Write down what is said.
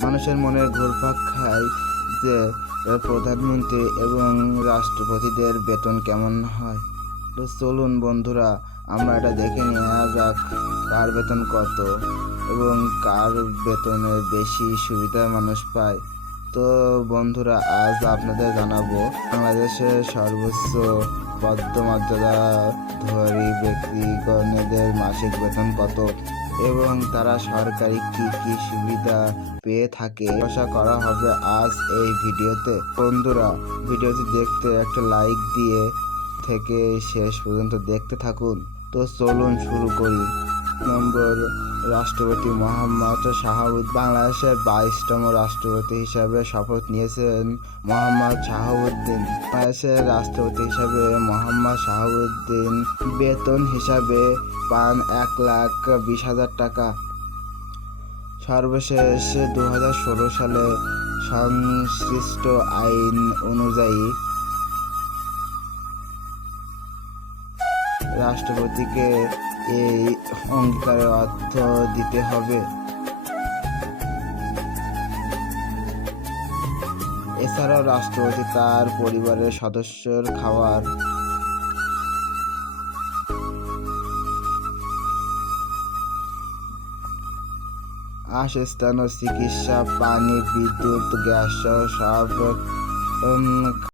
মানুষের মনে ঘুরপাক খায় যে প্রধানমন্ত্রী এবং রাষ্ট্রপতিদের বেতন কেমন হয়। তো চলুন বন্ধুরা, আমরা এটা দেখে নেওয়া যাক কার বেতন কত এবং কার বেতনে বেশি সুবিধা মানুষ পায়। তো বন্ধুরা, আজ আপনাদের জানাবো বাংলাদেশের সর্বোচ্চ পদমর্যাদাধারী ব্যক্তিগণদের মাসিক বেতন কত এবং তারা সরকারি কি কি সুবিধা পেয়ে থাকে আশা করা হবে আজ এই ভিডিওতে। বন্ধুরা, ভিডিওটি দেখতে একটা লাইক দিয়ে থেকে শেষ পর্যন্ত দেখতে থাকুন। তো চলুন শুরু করি। নম্বর, রাষ্ট্রপতি মোহাম্মদ শাহাবুদ্দিন। বাংলাদেশের 22তম রাষ্ট্রপতি হিসাবে শপথ নিয়েছেন মোহাম্মদ শাহাবুদ্দিন। বাংলাদেশের রাষ্ট্রপতি হিসাবে মোহাম্মদ শাহাবুদ্দিন বেতন হিসাবে পান 1,20,000 টাকা। সর্বশেষ 2016 সালে সংশ্লিষ্ট আইন অনুযায়ী রাষ্ট্রপতিকে এই অঙ্গীকারের অর্থ দিতে হবে। এছাড়াও রাষ্ট্রপতি তার পরিবারের সদস্যর খাওয়ার, আবাসস্থান ও চিকিৎসা, পানি, বিদ্যুৎ, গ্যাস সহ সব